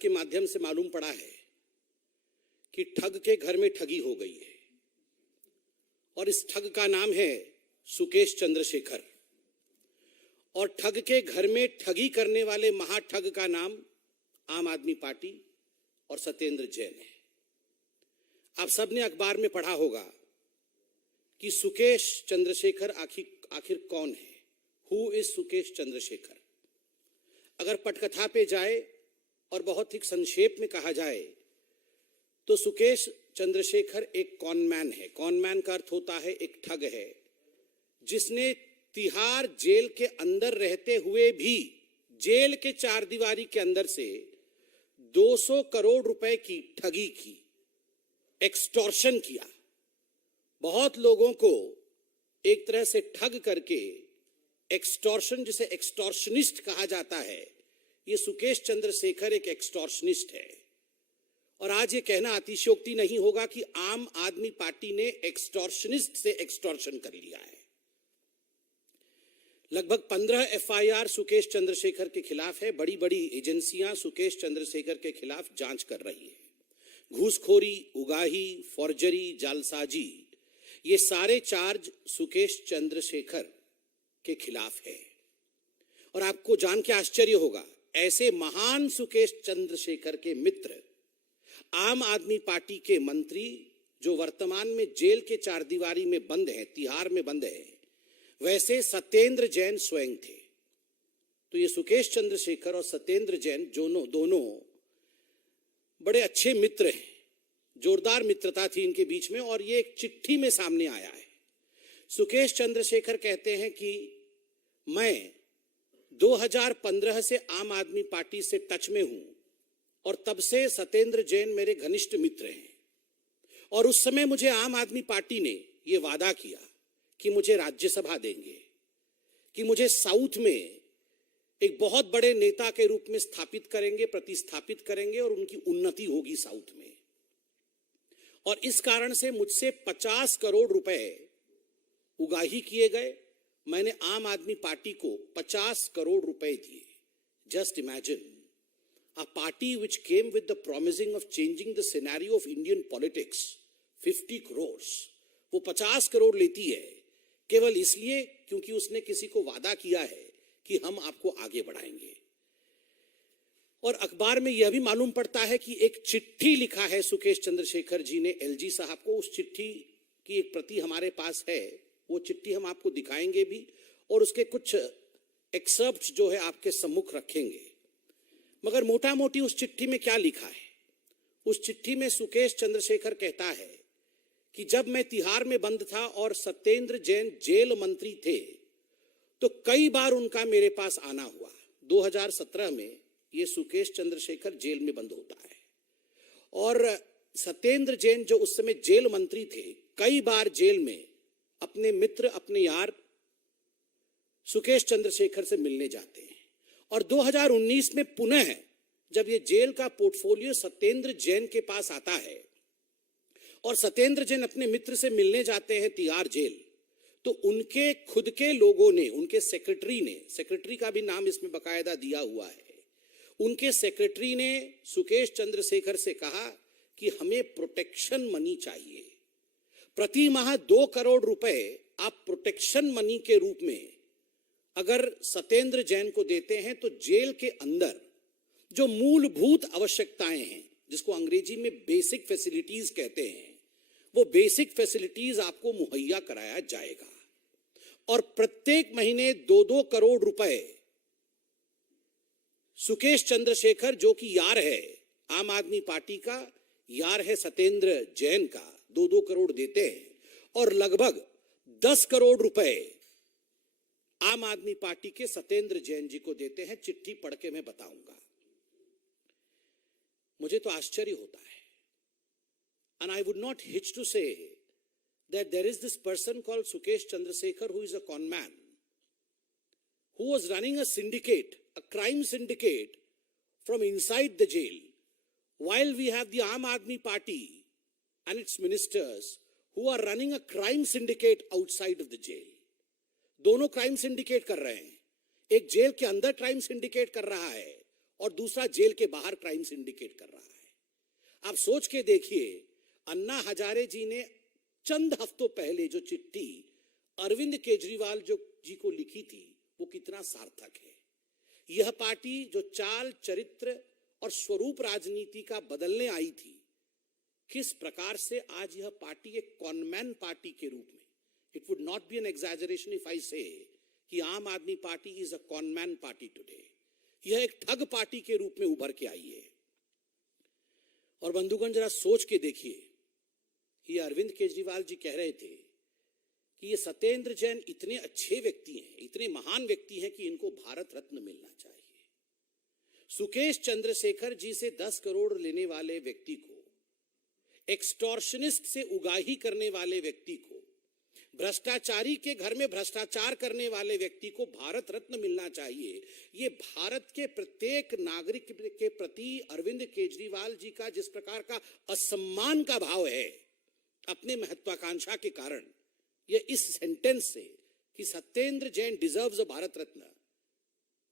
के माध्यम से मालूम पड़ा है कि ठग के घर में ठगी हो गई है और इस ठग का नाम है सुकेश चंद्रशेखर। और ठग के घर में ठगी करने वाले महाठग का नाम आम आदमी पार्टी और सत्येंद्र जैन है। आप सबने अखबार में पढ़ा होगा कि सुकेश चंद्रशेखर आखिर कौन है, हु इज सुकेश चंद्रशेखर। अगर पटकथा पे जाए और बहुत ही संक्षेप में कहा जाए तो सुकेश चंद्रशेखर एक कॉनमैन है। कॉनमैन का अर्थ होता है एक ठग है, जिसने तिहाड़ जेल के अंदर रहते हुए भी जेल के चार दीवारी के अंदर से 200 करोड़ रुपए की ठगी की, एक्सटॉर्शन किया। बहुत लोगों को एक तरह से ठग करके एक्सटॉर्शन, जिसे एक्सटॉर्शनिस्ट कहा जाता है, ये सुकेश चंद्रशेखर एक एक्सटॉर्शनिस्ट है। और आज ये कहना अतिशयोक्ति नहीं होगा कि आम आदमी पार्टी ने एक्सटॉर्शनिस्ट से एक्सटॉर्शन कर लिया है। लगभग 15 एफआईआर सुकेश चंद्रशेखर के खिलाफ है। बड़ी बड़ी एजेंसियां सुकेश चंद्रशेखर के खिलाफ जांच कर रही है। घूसखोरी, उगाही, फॉर्जरी, जालसाजी, ये सारे चार्ज सुकेश चंद्रशेखर के खिलाफ है। और आपको जान के आश्चर्य होगा, ऐसे महान सुकेश चंद्रशेखर के मित्र, आम आदमी पार्टी के मंत्री जो वर्तमान में जेल के चार दीवारी में बंद हैं, तिहाड़ में बंद हैं, वैसे सत्येंद्र जैन स्वयं थे। तो ये सुकेश चंद्रशेखर और सत्येंद्र जैन दोनों बड़े अच्छे मित्र हैं। जोरदार मित्रता थी इनके बीच में और ये एक चिट्ठी में सामने आया है। सुकेश चंद्रशेखर कहते हैं कि मैं 2015 से आम आदमी पार्टी से टच में हूं और तब से सत्येंद्र जैन मेरे घनिष्ठ मित्र हैं। और उस समय मुझे आम आदमी पार्टी ने यह वादा किया कि मुझे राज्यसभा देंगे, कि मुझे साउथ में एक बहुत बड़े नेता के रूप में स्थापित करेंगे, प्रतिस्थापित करेंगे और उनकी उन्नति होगी साउथ में। और इस कारण से मुझसे 50 करोड़ रुपए उगाही किए गए। मैंने आम आदमी पार्टी को 50 करोड़ रुपए दिए। Just imagine a party which came with the promising of changing the scenario of Indian politics, 50 crore, वो 50 करोड़ लेती है केवल इसलिए क्योंकि उसने किसी को वादा किया है कि हम आपको आगे बढ़ाएंगे। और अखबार में यह भी मालूम पड़ता है कि एक चिट्ठी लिखा है सुकेश चंद्रशेखर जी ने एलजी साहब को। उस चिट्ठी की एक प्रति हमारे पास है, वो चिट्ठी हम आपको दिखाएंगे भी और उसके कुछ एक्सर्प्ट जो है आपके सम्मुख रखेंगे। मगर मोटा मोटी उस चिट्ठी में क्या लिखा है? उस चिट्ठी में सुकेश चंद्रशेखर कहता है कि जब मैं तिहाड़ में बंद था और सत्येंद्र जैन जेल मंत्री थे तो कई बार उनका मेरे पास आना हुआ। 2017 में ये सुकेश चंद्रशेखर जेल में बंद होता है और सत्येंद्र जैन जो उस समय जेल मंत्री थे, कई बार जेल में अपने मित्र, अपने यार सुकेश चंद्रशेखर से मिलने जाते हैं। और 2019 में पुनः जब ये जेल का पोर्टफोलियो सत्येंद्र जैन के पास आता है और सत्येंद्र जैन अपने मित्र से मिलने जाते हैं तिहाड़ जेल, तो उनके खुद के लोगों ने, उनके सेक्रेटरी ने, सेक्रेटरी का भी नाम इसमें बकायदा दिया हुआ है, उनके सेक्रेटरी ने सुकेश चंद्रशेखर से कहा कि हमें प्रोटेक्शन मनी चाहिए। प्रति माह 2 करोड़ रुपए आप प्रोटेक्शन मनी के रूप में अगर सत्येंद्र जैन को देते हैं तो जेल के अंदर जो मूलभूत आवश्यकताएं हैं, जिसको अंग्रेजी में बेसिक फैसिलिटीज कहते हैं, वो बेसिक फैसिलिटीज आपको मुहैया कराया जाएगा। और प्रत्येक महीने 2-2 करोड़ रुपए सुकेश चंद्रशेखर, जो कि यार है आम आदमी पार्टी का, यार है सत्येंद्र जैन का, 2-2 करोड़ देते हैं। और लगभग 10 करोड़ रुपए आम आदमी पार्टी के सत्येंद्र जैन जी को देते हैं। चिट्ठी पढ़ के मैं बताऊंगा। मुझे तो आश्चर्य होता है। And I would not hitch to say that there is this person called Sukesh Chandrasekhar who is a con man, who was running a syndicate, a crime syndicate from inside the jail, while we have the Aam Aadmi Party and its ministers who are running a crime syndicate outside of the jail. दोनों crime syndicate कर रहे हैं। एक jail के अंदर crime syndicate कर रहा है और दूसरा जेल के बाहर क्राइम सिंडिकेट कर रहा है। आप सोच के देखिए, अन्ना हजारे जी ने चंद हफ्तों पहले जो चिट्ठी अरविंद केजरीवाल जी को लिखी थी, वो कितना सार्थक है। यह पार्टी जो चाल, चरित्र और स्वरूप राजनीति का बदलने आई थी, किस प्रकार से आज यह पार्टी एक कॉनमैन पार्टी के रूप में, it would not be an exaggeration if I say कि Aam Aadmi Party is a conman party today. यह एक ठग पार्टी के रूप में उभर के आई है। और बंधुगण, जरा सोच के देखिए, ये अरविंद केजरीवाल जी कह रहे थे कि ये सत्येंद्र जैन इतने अच्छे व्यक्ति हैं, इतने महान व्यक्ति हैं कि इनको भारत रत्न मिलना चाहिए। सुकेश चंद्रशेखर जी से 10 करोड़ लेने वाले व्यक्ति को, एक्सटॉर्शनिस्ट से उगाही करने वाले व्यक्ति को, भ्रष्टाचारी के घर में भ्रष्टाचार करने वाले व्यक्ति को भारत रत्न मिलना चाहिए। ये भारत के प्रत्येक नागरिक के प्रति अरविंद केजरीवाल जी का जिस प्रकार का असम्मान का भाव है अपने महत्वाकांक्षा के कारण, ये इस सेंटेंस से कि सत्येंद्र जैन डिजर्व्स अ भारत रत्न,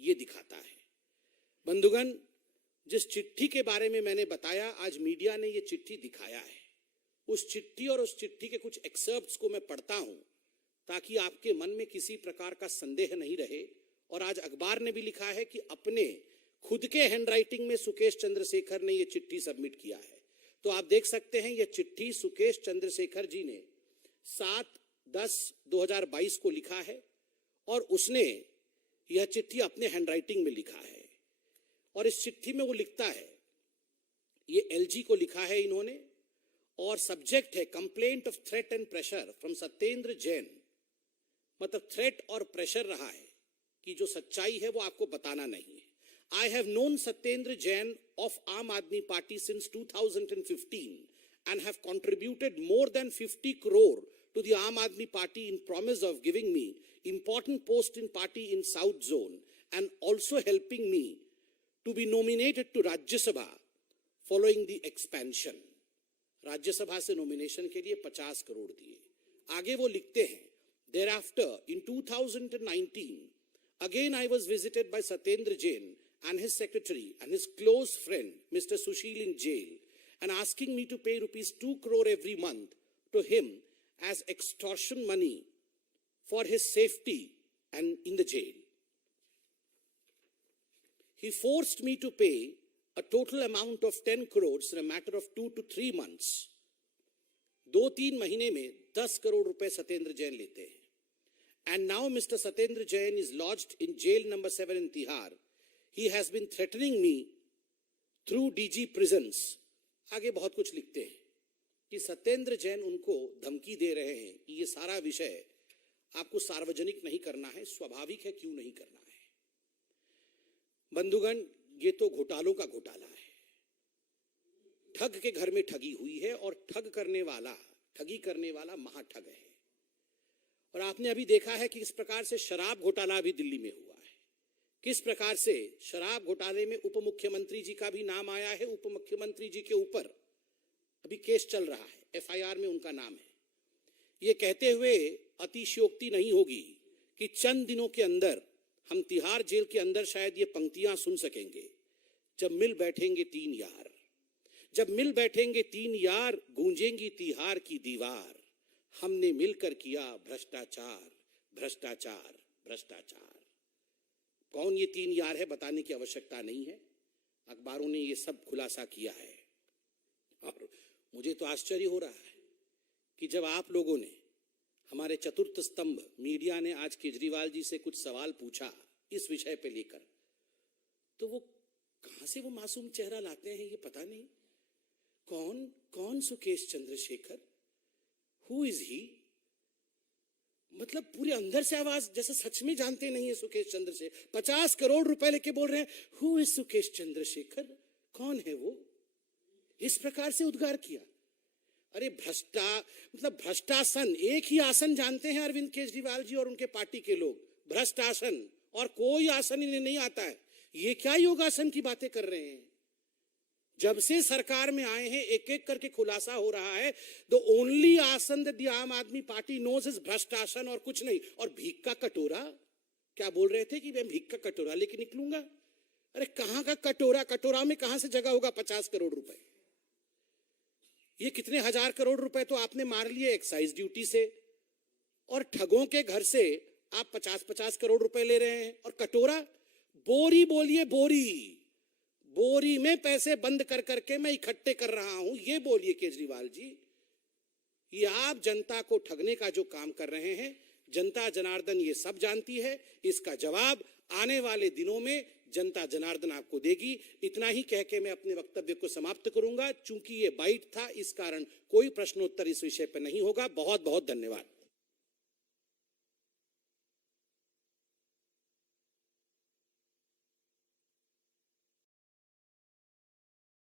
ये दिखाता है। बंधुगण, जिस चिट्ठी के बारे में मैंने बताया, आज मीडिया ने ये चिट्ठी दिखाया है। उस चिट्ठी और उस चिट्ठी के कुछ एक्सर्प्ट्स को मैं पढ़ता हूं ताकि आपके मन में किसी प्रकार का संदेह नहीं रहे। और आज अखबार ने भी लिखा है कि अपने खुद के हैंडराइटिंग में सुकेश चंद्रशेखर ने ये चिट्ठी सबमिट किया है। तो आप देख सकते हैं, यह चिट्ठी सुकेश चंद्रशेखर जी ने 7/10/2022 को लिखा है और उसने यह चिट्ठी अपने हैंडराइटिंग में लिखा है। और इस चिट्ठी में वो लिखता है, ये एलजी को लिखा है इन्होंने, और सब्जेक्ट है complaint of threat and pressure from Satyendra Jain. मतलब थ्रेट और प्रेशर रहा है कि जो सच्चाई है वो आपको बताना नहीं है। I have known Satyendra Jain of Aam Aadmi Party since 2015 and have contributed more than 50 crore to the Aam Aadmi Party in promise of giving me important post in party in South Zone and also helping me to be nominated to Rajya Sabha following the expansion. राज्य सभा से nomination के लिए 50 करोड़ दिए। आगे वो लिखते हैं, thereafter in 2019 again I was visited by Satyendra Jain and his secretary and his close friend Mr. Sushil in jail and asking me to pay rupees 2 crore every month to him as extortion money for his safety and in the jail. He forced me to pay a total amount of 10 crores in a matter of 2 to 3 months. 2-3 महीने में 10 करोड़ रुपए सत्येंद्र जैन लेते हैं। And now Mr. Satyendra Jain is lodged in jail number 7 in Tihar. He has been threatening me through DG prisons. आगे बहुत कुछ लिखते हैं कि सत्येंद्र जैन उनको धमकी दे रहे हैं कि ये सारा विषय आपको सार्वजनिक नहीं करना है। स्वाभाविक है, क्यों नहीं करना है। बंधुगण, ये तो घोटालों का घोटाला है। ठग के घर में ठगी हुई है और ठगी करने वाला महाठग है। और आपने अभी देखा है कि किस प्रकार से शराब घोटाला अभी दिल्ली में हुआ है। किस प्रकार से शराब घोटाले में उप मुख्यमंत्री जी का भी नाम आया है। उप मुख्यमंत्री जी के ऊपर अभी केस चल रहा है, एफआईआर में उनका नाम है। ये कहते हुए अतिशयोक्ति नहीं होगी कि चंद दिनों के अंदर हम तिहाड़ जेल के अंदर शायद ये पंक्तियां सुन सकेंगे, जब मिल बैठेंगे 3 यार, जब मिल बैठेंगे 3 यार, गूंजेंगी तिहाड़ की दीवार, हमने मिलकर किया भ्रष्टाचार, भ्रष्टाचार, भ्रष्टाचार। कौन ये 3 यार है बताने की आवश्यकता नहीं है, अखबारों ने ये सब खुलासा किया है। और मुझे तो आश्चर्य हो रहा है कि जब आप लोगों ने, हमारे चतुर्थ स्तंभ मीडिया ने आज केजरीवाल जी से कुछ सवाल पूछा इस विषय पे लेकर, तो वो कहां से वो मासूम चेहरा लाते हैं ये पता नहीं। कौन Sukesh Chandrashekhar, who is he? मतलब पूरे अंदर से आवाज जैसे सच में जानते नहीं है सुकेश चंद्रशेखर। 50 करोड़ रुपए लेके बोल रहे हैं, हु इज सुकेश चंद्रशेखर, कौन है वो? इस प्रकार से उद्गार किया। अरे भ्रष्टासन, एक ही आसन जानते हैं अरविंद केजरीवाल जी और उनके पार्टी के लोग, भ्रष्ट आसन, और कोई आसन इन्हें नहीं आता है। ये क्या योगासन की बातें कर रहे हैं? जब से सरकार में आए हैं एक एक करके खुलासा हो रहा है, द ओनली आसन दैट द आम आदमी पार्टी नोज इज भ्रष्ट आसन और कुछ नहीं। और भीख का कटोरा, क्या बोल रहे थे कि मैं भीख का कटोरा लेके निकलूंगा? अरे कहां का कटोरा, कटोरा में कहां से जगह होगा 50 करोड़ रुपए? ये कितने हजार करोड़ रुपए तो आपने मार लिए एक्साइज ड्यूटी से, और ठगों के घर से आप 50-50 करोड़ रुपए ले रहे हैं। और कटोरा, बोरी बोलिए, बोरी, बोरी में पैसे बंद कर करके मैं इकट्ठे कर रहा हूं, ये बोलिए केजरीवाल जी। ये आप जनता को ठगने का जो काम कर रहे हैं, जनता जनार्दन ये सब जानती है। इसका जवाब आने वाले दिनों में जनता जनार्दन आपको देगी। इतना ही कह के मैं अपने वक्तव्य को समाप्त करूंगा। चूंकि ये बाइट था, इस कारण कोई प्रश्नोत्तर इस विषय पर नहीं होगा। बहुत बहुत धन्यवाद।